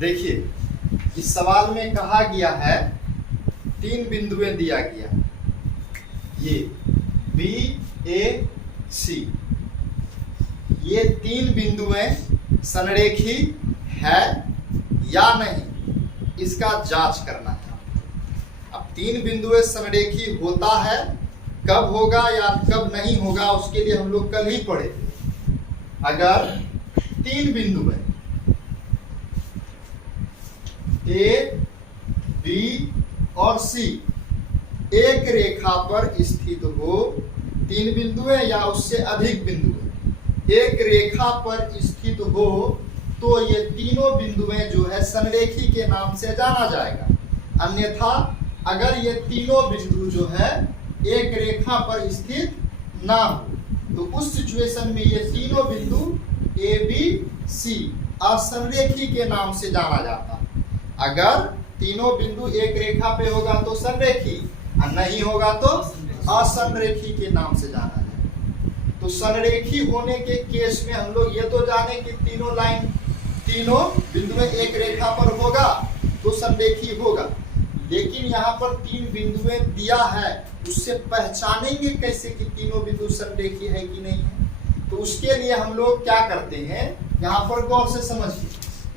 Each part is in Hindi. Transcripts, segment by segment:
देखिए इस सवाल में कहा गया है 3 बिंदुएं दिया गया, ये बी ए सी, ये 3 बिंदुएं संरेखी है या नहीं, इसका जांच करना है। अब 3 बिंदुएं संरेखी होता है, कब होगा या कब नहीं होगा उसके लिए हम लोग कल ही पढ़े थे। अगर 3 बिंदुएं ए बी और सी एक रेखा पर स्थित हो, 3 बिंदुएं या उससे अधिक बिंदुएं एक रेखा पर स्थित हो, तो ये तीनों बिंदुएं जो है संरेखी के नाम से जाना जाएगा। अन्यथा अगर ये तीनों बिंदु जो है एक रेखा पर स्थित ना हो तो उस सिचुएशन में ये तीनों बिंदु ए बी सी असंरेखी के नाम से जाना जाता है। अगर तीनों बिंदु एक रेखा पे होगा तो संरेखी, और नहीं होगा तो असंरेखी के नाम से जाना जाएगा। तो संरेखी होने के केस में हम लोग ये तो जाने कि तीनों बिंदुएं एक रेखा पर होगा तो संरेखी होगा, लेकिन यहाँ पर 3 बिंदुएं दिया है, उससे पहचानेंगे कैसे कि तीनों बिंदु संरेखी है कि नहीं है। तो उसके लिए हम लोग क्या करते हैं, यहाँ पर गौर से समझिए,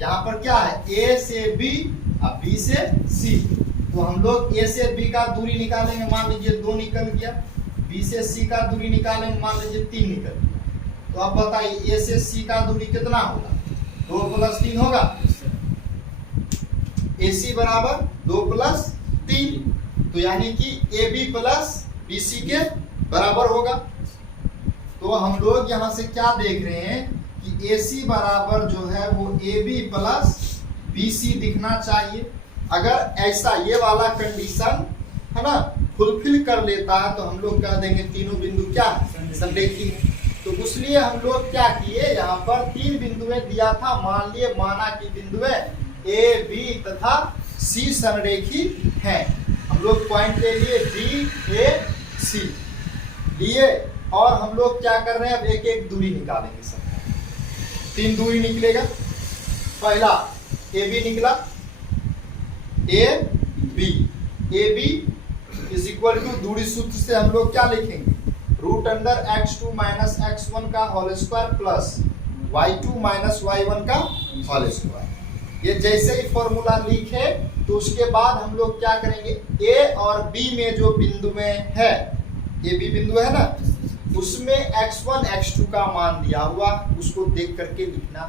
यहाँ पर क्या है ए से बी और बी से सी, तो हम लोग ए से बी का दूरी निकालेंगे, मान लीजिए 2 निकल गया, बी से सी का दूरी निकालेंगे, मान लीजिए 3 निकल गया। तो अब बताइए ए से सी का दूरी कितना होगा, 2 + 3 होगा, ए सी बराबर 2 + 3, तो यानी कि A B plus B C के बराबर होगा। तो हम लोग यहाँ से क्या देख रहे हैं कि ए सी बराबर जो है वो A B plus B C दिखना चाहिए। अगर ऐसा ये वाला कंडीशन है ना फुलफिल कर लेता है तो हम लोग कह देंगे तीनों बिंदु क्या है, संरेखी है। तो इसलिए हम लोग क्या किए, यहाँ पर 3 बिंदुएं दिया था, मान लिए माना कि बिंदुएं ए बी तथा सी संरेखी हैं। हम लोग पॉइंट ले लिए बी ए सी लिए, और हम लोग क्या कर रहे हैं, अब एक एक दूरी निकालेंगे। सब 3 दूरी निकलेगा। पहला ए बी निकला, A B is equal to, दूरी सूत्र से हम लोग क्या लिखेंगे, √x2 - x1 का whole square plus y2 - y1 का होल स्क्वायर। ये जैसे ही फॉर्मूला लिखे तो उसके बाद हम लोग क्या करेंगे, ए और बी में जो बिंदुएं है, ए बी बिंदु है ना, उसमें x1 x2 का मान दिया हुआ, उसको देख करके लिखना।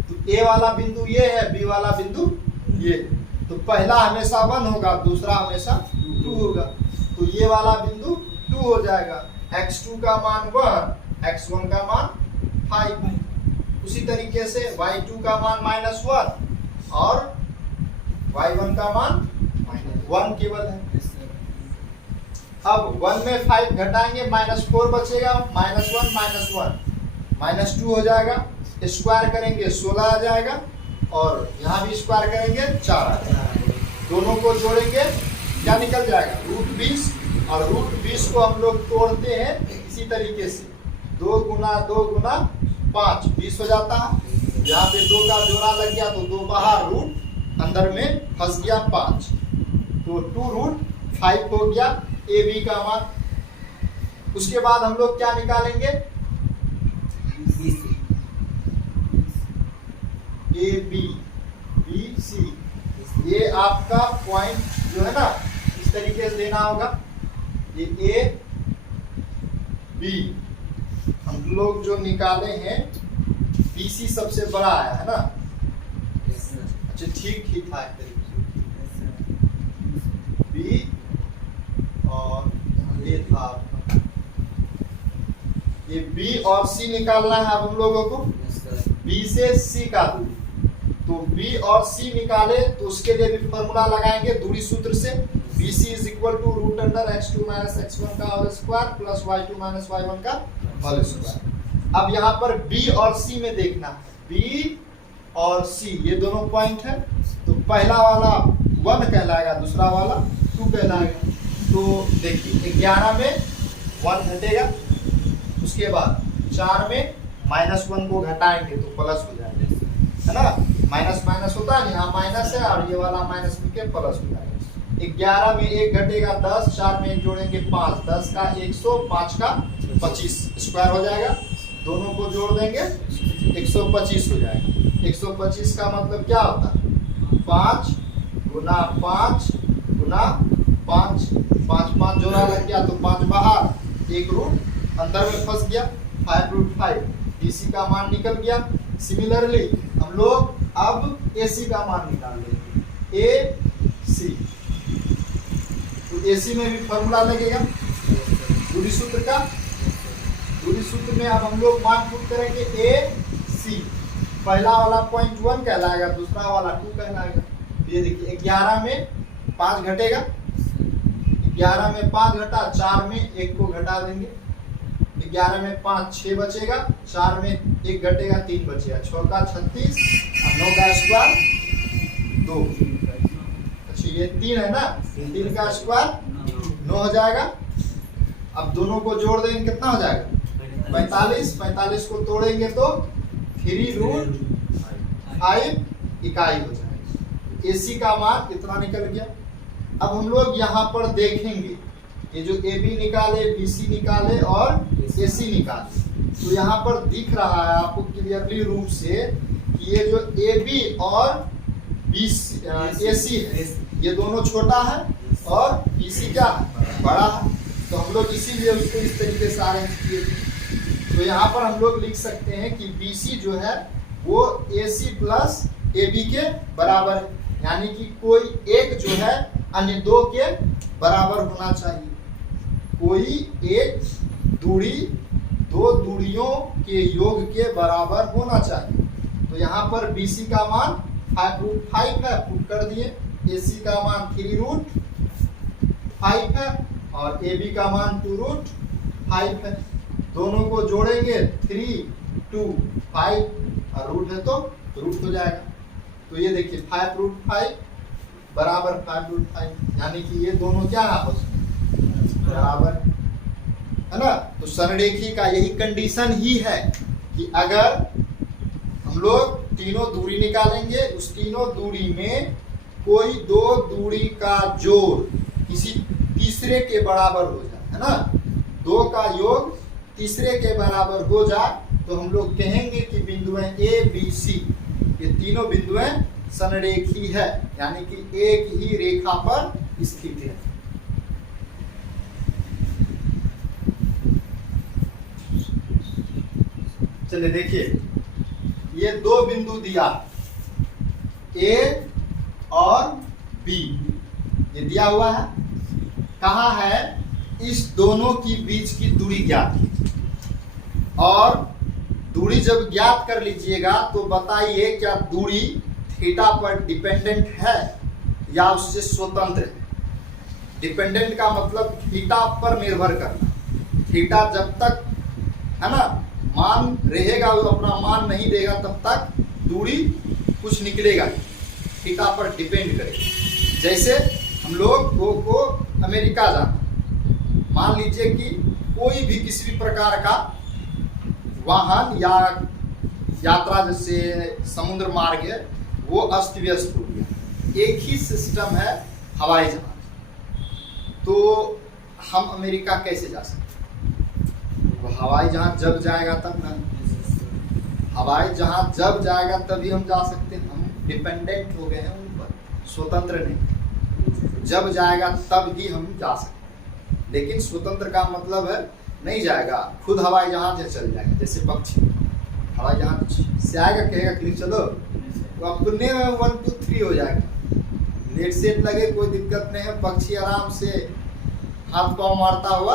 तो ए वाला बिंदु ये है, बी वाला बिंदु ये, तो पहला हमेशा 1 होगा, दूसरा हमेशा 2 होगा, तो ये वाला बिंदु 2 हो जाएगा। x2 का मान 1, x1 का मान 5। उसी तरीके से y2 का मान -1 और y1 का मान -1 केवल है। अब 1 में 5 घटाएंगे, -4 बचेगा, -1 -1 -2 हो जाएगा, स्क्वायर करेंगे 16 आ जाएगा, और यहाँ भी स्क्वायर करेंगे 4 आ जाएगा। दोनों को जोड़ेंगे क्या निकल जाएगा, √20, और √20 को हम लोग तोड़ते हैं इसी तरीके से, 2 × 2 × 5 20 हो जाता है। यहाँ पे 2 का जोड़ा लग गया तो 2 बाहर, रूट अंदर में फंस गया 5, तो 2√5 हो गया ए बी का मान। उसके बाद हम लोग क्या निकालेंगे, ए बी सी, ये आपका पॉइंट जो है ना इस तरीके से लेना होगा। ये ए बी हम लोग जो निकाले हैं, बी सी सबसे बड़ा है ना, अच्छा ठीक ही था एक तरीके से, बी और ये था, ये बी और सी निकालना है अब हम लोगों को। बी से सी का दूरी, तो बी और सी निकाले तो उसके लिए भी फॉर्मूला लगाएंगे दूरी सूत्र से, BC is equal to √x2 - x1 का whole square plus y2 - y1 का होल स्क्वायर। अब यहाँ पर B और C में देखना, B और C ये दोनों पॉइंट है, तो पहला वाला 1 कहलाएगा, दूसरा वाला 2 कहलाएगा। तो देखिए 11 में 1 घटेगा, उसके बाद 4 में -1 को घटाएंगे तो प्लस हो जाएगा, है ना, माइनस माइनस होता है, यहाँ माइनस है और ये वाला माइनस मिलकर प्लस हो जाएगा। 11 में 1 घटेगा 10, 4 में 1 जोड़ेंगे 5, 10 का 100, 5 का 25 स्क्वायर हो जाएगा। दोनों को जोड़ देंगे 125 हो जाएगा। 125 का मतलब क्या होता है, 5 गुना 5 गुना 5, 5 5 जोड़ा लग गया तो 5 बाहर, 1 रूट अंदर में फंस गया, 5√5 BC का मान निकल गया। सिमिलरली हम लोग अब AC का मान निकाल लेंगे, AC। तो AC में भी फॉर्मूला लगेगा दूरी सूत्र का। दूरी सूत्र में अब हम लोग मान पुट करेंगे AC। पहला वाला 0.1 कहलाएगा, दूसरा वाला 2 कहलाएगा। ये देखिए 11 में 5 घटेगा, 11 में 5 घटा, 4 में 1 को घटा देंगे, 11 में 5 6 बचेगा, 4 में 1 घटेगा 3 बचेगा, 6 का 36 और 9 का स्क्वायर 2। अच्छा ये 3 है ना, 3 का स्क्वायर 9 हो जाएगा। अब दोनों को जोड़ देंगे कितना हो जाएगा, 45। 45 को तोड़ेंगे तो 3√5 इकाई हो जाएगा। AC का मान इतना निकल गया। अब हम लोग यहाँ पर देखेंगे ये जो AB निकाले, BC निकाले और AC निकाले, तो यहाँ पर दिख रहा है आपको क्लियरली रूप से कि ये जो AB और AC है ये दोनों छोटा है और BC क्या है, बड़ा है। तो हम लोग इसीलिए उसको इस तरीके से अरेंज किए थे। तो यहाँ पर हम लोग लिख सकते हैं कि BC जो है वो AC प्लस AB के बराबर है, यानी कि कोई एक जो है अन्य दो के बराबर होना चाहिए। कोई एक दूरी दो दूरियों के योग के बराबर होना चाहिए। तो यहाँ पर BC का मान 5√5 है, पुट कर दिए। AC का मान 3√5 है और AB का मान 2√5 है। दोनों को जोड़ेंगे 3 2 5 और रूट है तो रूट हो जाएगा। तो ये देखिए 5√5 बराबर 5√5, यानी कि ये दोनों क्या आपस में बराबर है ना। तो सररेखी का यही कंडीशन ही है कि अगर हम लोग तीनों दूरी निकालेंगे, उस तीनों दूरी में कोई दो दूरी का जोड़ किसी तीसरे के बराबर हो जाए, है ना, दो का योग तीसरे के बराबर हो जाए तो हम लोग कहेंगे कि बिंदुएं A B C ये तीनों बिंदुएं संरेखी है, यानी कि एक ही रेखा पर स्थित है। चलिए देखिए ये दो बिंदु दिया A और B, ये दिया हुआ है। कहा है इस दोनों की बीच की दूरी ज्ञात कीजिए, और दूरी जब ज्ञात कर लीजिएगा तो बताइए क्या दूरी थीटा पर डिपेंडेंट है या उससे स्वतंत्र है। डिपेंडेंट का मतलब थीटा पर निर्भर करना। थीटा जब तक है ना मान रहेगा, वो अपना मान नहीं देगा तब तक दूरी कुछ निकलेगा, थीटा पर डिपेंड करेगा। जैसे हम लोग को अमेरिका जाना, मान लीजिए कि कोई भी किसी भी प्रकार का वाहन या यात्रा जैसे समुद्र मार्ग है वो अस्त व्यस्त हो गया। एक ही सिस्टम है हवाई जहाज, तो हम अमेरिका कैसे जा सकते हैं? तो हवाई जहाज जब जाएगा तब ना, हवाई जहाज जब जाएगा तभी हम जा सकते हैं। हम डिपेंडेंट हो गए हैं उन पर, स्वतंत्र नहीं। जब जाएगा तब ही हम जा सकते हैं, लेकिन स्वतंत्र का मतलब है नहीं जाएगा, खुद हवाई जहाज है चल जाएगा। जैसे पक्षी हवाई जहाज से आएगा, कहेगा कि चलो, तो अपने 1 2 3 हो जाएगा। नेट सेट लगे कोई दिक्कत नहीं है, पक्षी आराम से हाथ पाँव मारता हुआ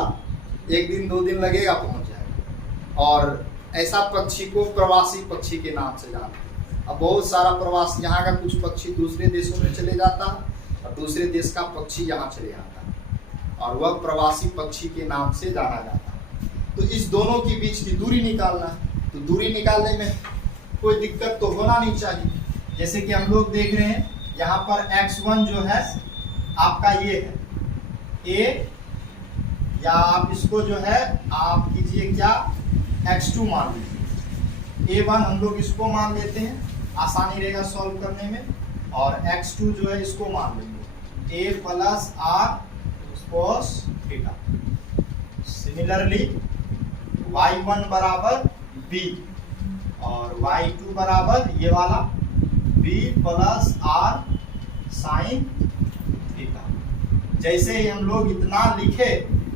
1 दिन 2 दिन लगेगा पहुंच जाएगा। और ऐसा पक्षी को प्रवासी पक्षी के नाम से जानते हैं। अब बहुत सारा प्रवासी, यहाँ का कुछ पक्षी दूसरे देशों में चले जाता है और दूसरे देश का पक्षी यहाँ चले आता है और वह प्रवासी पक्षी के नाम से जाना जाता है। तो इस दोनों के बीच की दूरी निकालना है, तो दूरी निकालने में कोई दिक्कत तो होना नहीं चाहिए। जैसे कि हम लोग देख रहे हैं यहाँ पर x1 जो है आपका ये है a, या आप इसको जो है आप कीजिए क्या x2 मान लीजिए, a1 हम लोग इसको मान लेते हैं आसानी रहेगा सॉल्व करने में। और x2 जो है इसको मान लेंगे a plus r cos theta. Similarly y1 बराबर b और y2 बराबर ये वाला b plus r sine theta. जैसे ही हम लोग इतना लिखे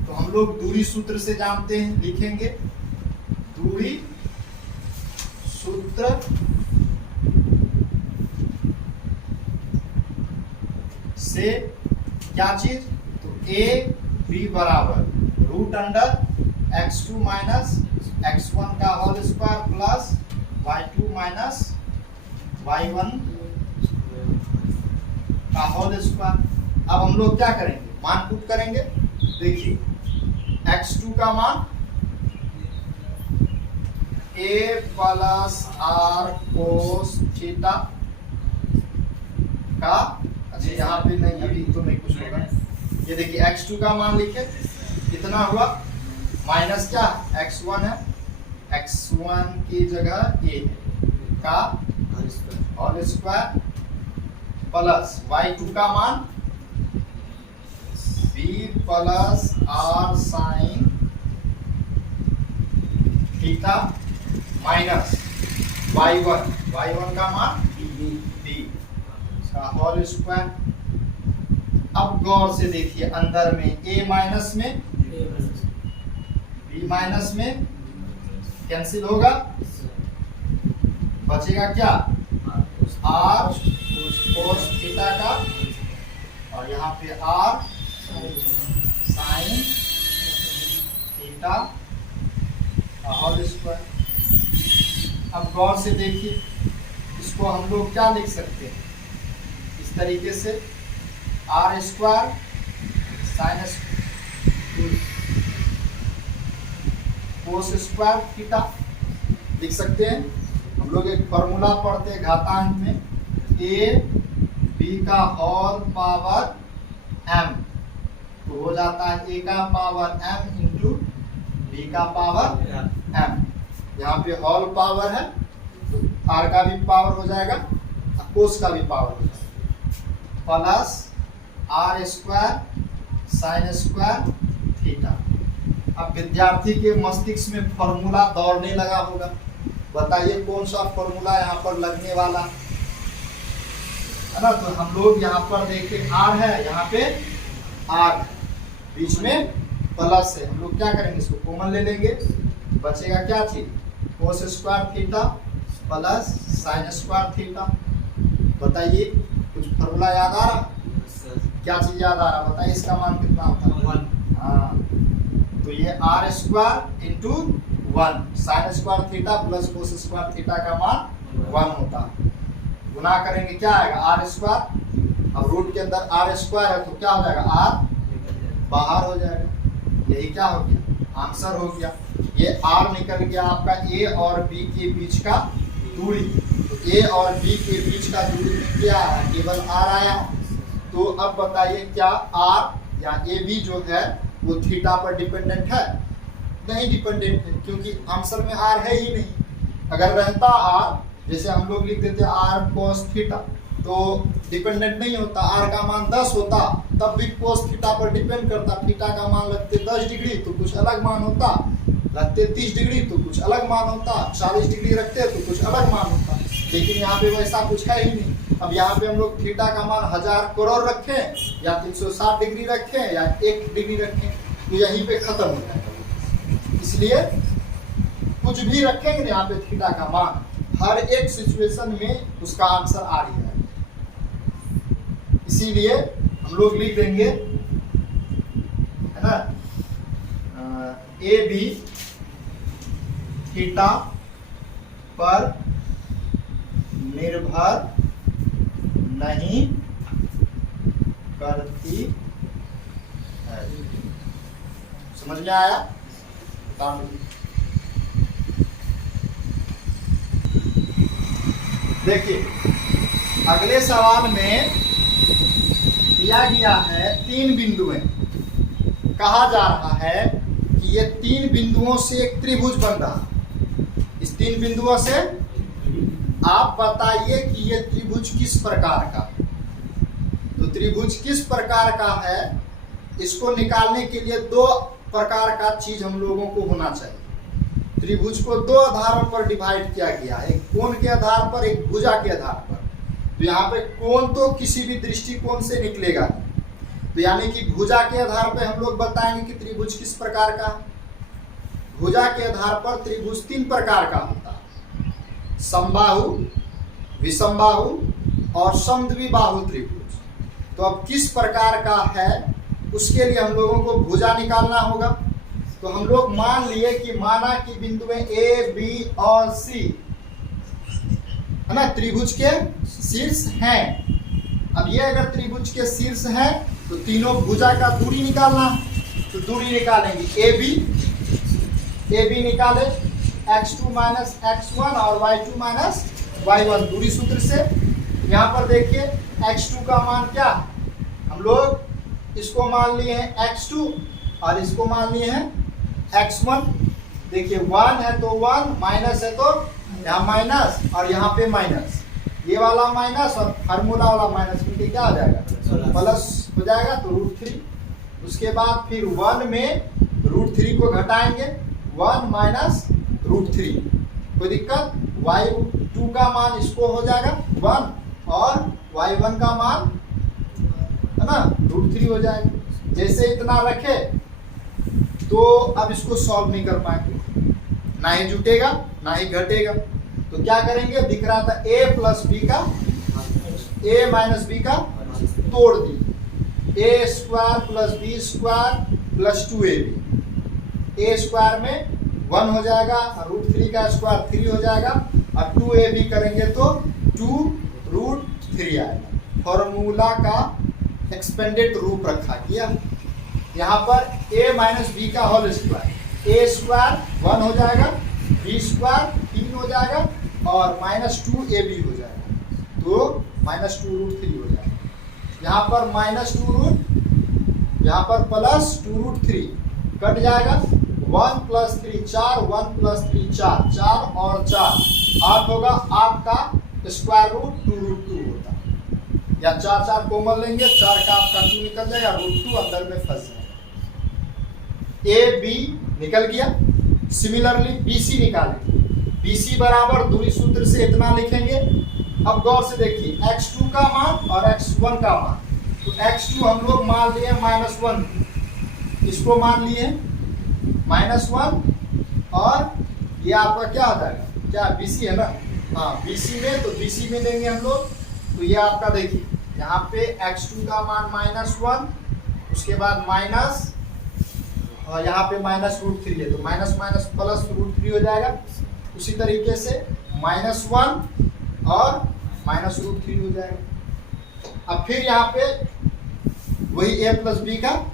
तो हम लोग दूरी सूत्र से जानते हैं, लिखेंगे दूरी सूत्र से क्या चीज, तो a b बराबर root under x2 minus x1 का whole square plus y2 minus y1 का होल स्क्वायर। अब हम लोग क्या करेंगे, मान पुट करेंगे। देखिए x2 का मान a plus r cos theta का, अच्छा यहाँ पे नहीं, अभी तो नहीं कुछ होगा। ये देखिए x2 का मान लिखे कितना हुआ, माइनस क्या x1 है, x1 की जगह a का होल स्क्वायर प्लस y2 का मान b plus r sine theta minus y1 का मान b का होल स्क्वायर। अब गौर से देखिए अंदर में a माइनस में b माइनस में कैंसिल होगा, बचेगा क्या r कोस थीटा का और यहाँ पे r साइन थीटा का होल स्क्वायर। अब गौर से देखिए इसको हम लोग क्या लिख सकते हैं, इस तरीके से r square sine cos square theta लिख सकते हैं। हम लोग एक फॉर्मूला पढ़ते हैं घातांक में, a b का होल पावर m, तो हो जाता है a का पावर m इंटू b का पावर m। यहाँ पे होल पावर है तो r का भी पावर हो जाएगा, कोस का भी पावर हो जाएगा, plus r square sine square theta. अब विद्यार्थी के मस्तिष्क में फॉर्मूला दौड़ने लगा होगा, बताइए कौन सा फॉर्मूला यहाँ पर लगने वाला है ना। तो हम लोग यहाँ पर देखें r है, यहाँ पे r बीच में प्लस है, हम लोग क्या करेंगे इसको कॉमन ले लेंगे, बचेगा क्या चीज cos square theta plus sine square theta. बताइए कुछ फॉर्मूला याद आ रहा, क्या चीज याद आ रहा, बताइए इसका मान कितना होता है। हाँ तो ये r square into 1 sine square theta plus cos square theta का मान 1 होता है। गुना करेंगे क्या आएगा r स्क्वायर, अब रूट के अंदर r स्क्वायर है तो क्या हो जाएगा r बाहर हो जाएगा, यही क्या हो गया आंसर हो गया। ये r निकल गया आपका a और b के बीच का दूरी, तो a और b के बीच का दूरी में क्या है, केवल r आया। तो अब बताइए क्या r या ab जो है वो थीटा पर डिपेंडेंट है, नहीं डिपेंडेंट है, क्योंकि आंसर में r है ही नहीं। अगर रहता r, जैसे हम लोग लिख देते r cos थीटा, तो डिपेंडेंट नहीं होता, r का मान 10 होता तब भी cos थीटा पर डिपेंड करता। थीटा का मान लगते 10 डिग्री तो कुछ अलग मान होता, लगते 30 डिग्री तो कुछ अलग मान होता, 40 डिग्री रखते तो कुछ अलग मान होता, लेकिन यहाँ पे वैसा कुछ है ही नहीं। अब यहाँ पे हम लोग थीटा का मान 1000 करोड़ रखें या 360 डिग्री रखें या 1 डिग्री रखें तो यहीं पे खत्म हो जाएगा। इसलिए कुछ भी रखेंगे ना यहाँ पे थीटा का मान, हर एक सिचुएशन में उसका आंसर आ रही है। इसीलिए हम लोग लिख देंगे है ना, ए बी थीटा पर निर्भर नहीं करती है। समझ में आया? देखिए अगले सवाल में दिया गया है 3 बिंदु है, कहा जा रहा है कि ये 3 बिंदुओं से एक त्रिभुज बन रहा है। इस 3 बिंदुओं से आप बताइए कि ये त्रिभुज किस प्रकार का है। तो त्रिभुज किस प्रकार का है, इसको निकालने के लिए दो प्रकार का चीज हम लोगों को होना चाहिए। त्रिभुज को दो आधारों पर डिवाइड किया गया है, एक कोण के आधार पर, एक भुजा के आधार पर। तो यहाँ पे कोण तो किसी भी दृष्टिकोण से निकलेगा, तो यानी कि भुजा के आधार पर हम लोग बताएंगे कि त्रिभुज किस प्रकार का है। भुजा के आधार पर त्रिभुज तीन प्रकार का होता है, समबाहु, विषमबाहु और समद्विबाहु त्रिभुज। तो अब किस प्रकार का है उसके लिए हम लोगों को भुजा निकालना होगा। तो हम लोग मान लिए कि माना कि बिंदु में ए, बी और सी है ना, त्रिभुज के शीर्ष हैं। अब ये अगर त्रिभुज के शीर्ष हैं तो तीनों भुजा का दूरी निकालना, तो दूरी निकालेंगे ए बी निकाले x2 माइनस x1 और y2 माइनस y1 दूरी सूत्र से। यहाँ पर देखिए x2 का मान क्या, हम लोग इसको मान लिए हैं x2 और इसको मान लिए हैं x1। देखिए 1 है तो 1, माइनस है तो यहाँ माइनस और यहाँ पे माइनस, ये वाला माइनस और फार्मूला वाला माइनस मिलके क्या हो जाएगा, प्लस हो जाएगा, तो √3। उसके बाद फिर 1 में √3 को घटाएंगे, 1 माइनस √3, कोई दिक्कत। y2 का मान इसको हो जाएगा 1 और y1 का मान है ना √3 हो जाएगा। जैसे इतना रखे तो अब इसको सॉल्व नहीं कर पाएंगे, ना ही जुटेगा ना ही घटेगा। तो क्या करेंगे, दिख रहा था a प्लस बी का, a माइनस बी का तोड़ दी, a square plus B square plus 2ab। a square में 1 हो जाएगा, √3 का स्क्वायर 3 हो जाएगा, और 2ab करेंगे तो 2√3 आएगा। फॉर्मूला का एक्सपेंडेड रूप रखा गया। यहाँ पर a माइनस बी का होल स्क्वायर, a स्क्वायर 1 हो जाएगा, b स्क्वायर 3 हो जाएगा और माइनस 2ab हो जाएगा, तो माइनस 2√3 हो जाएगा। यहाँ पर माइनस 2 यहाँ पर प्लस 2√3 कट जाएगा, 1 प्लस 3 4, 1 प्लस 3 4, 4 और 4 8 होगा, 8 का स्क्वायर रूट 2√2 होता है, या 4 4 कॉमन लेंगे, 4 का आपका 2 निकल जाएगा, √2 अंदर में फंस जाएगा। ए बी निकल गया। सिमिलरली बी सी निकालेंगे, बी सी बराबर दूरी सूत्र से इतना लिखेंगे। अब गौर से देखिए x2 का मान और x1 का मान, तो x2 हम लोग मान लिए -1, इसको मान लिए -1 और ये आपका क्या आता है, क्या BC है ना, हाँ BC में, तो BC में लेंगे हम लोग। तो ये आपका देखिए यहाँ पे x2 का मान -1, उसके बाद माइनस और यहाँ पे -√3 है, तो माइनस माइनस प्लस √3 हो जाएगा। उसी तरीके से -1 और -√3 हो जाएगा। अब फिर यहाँ पे वही a प्लस बी का,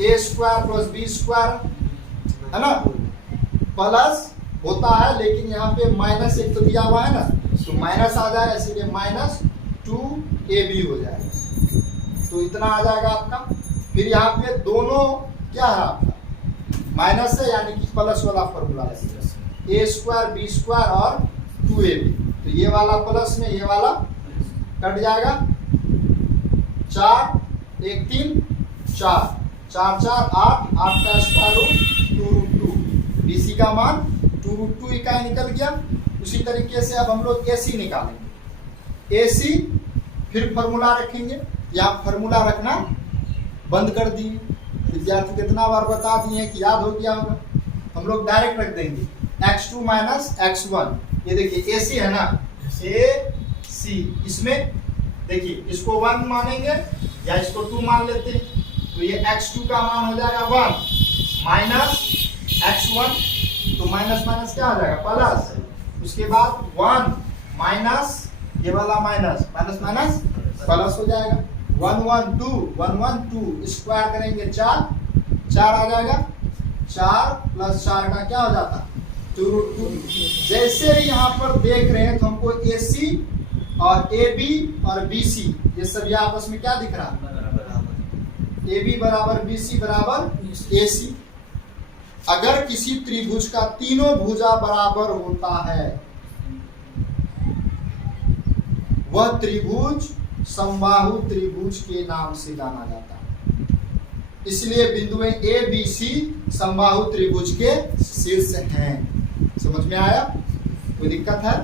a square plus B square है ना, प्लस होता है, लेकिन यहाँ पे माइनस एक तो दिया हुआ है ना, तो माइनस आ जाएगा, इसीलिए -2ab हो जाएगा। तो इतना आ जाएगा आपका। फिर यहाँ पे दोनों क्या है आपका माइनस है, यानी कि प्लस वाला फॉर्मूला है, a स्क्वायर बी स्क्वायर और 2ab, तो ये वाला प्लस में ये वाला कट जाएगा, 4 1 3 4 4 4 8 8 का स्क्वायर रूट 2√2, BC का मान 2√2 इकाई निकल गया। उसी तरीके से अब हम लोग AC निकालेंगे। AC फिर फॉर्मूला रखेंगे, या फॉर्मूला रखना बंद कर दिए, विद्यार्थी कितना बार बता दिए कि याद हो गया होगा। हम लोग डायरेक्ट रख देंगे x2 माइनस x1, ये देखिए AC है ना, AC, इसमें देखिए इसको 1 मानेंगे या इसको 2 मान लेते हैं, तो ये x2 का मान हो जाएगा 1 माइनस x1, तो माइनस माइनस क्या हो जाएगा प्लस, उसके बाद 1 माइनस ये वाला माइनस माइनस माइनस प्लस हो जाएगा, 1 1 2 1 1 2 स्क्वायर करेंगे 4 4 आ जाएगा, 4 प्लस 4 का क्या हो जाता 2√2। जैसे ही यहाँ पर देख रहे हैं तो हमको AC और AB और BC ये सभी आपस में क्या दिख रहा है, AB बराबर BC बराबर AC। अगर किसी त्रिभुज का तीनों भुजा बराबर होता है वह त्रिभुज समबाहु त्रिभुज के नाम से जाना जाता है। इसलिए बिंदु ए बी सी समबाहु त्रिभुज के शीर्ष हैं। समझ में आया? कोई दिक्कत है?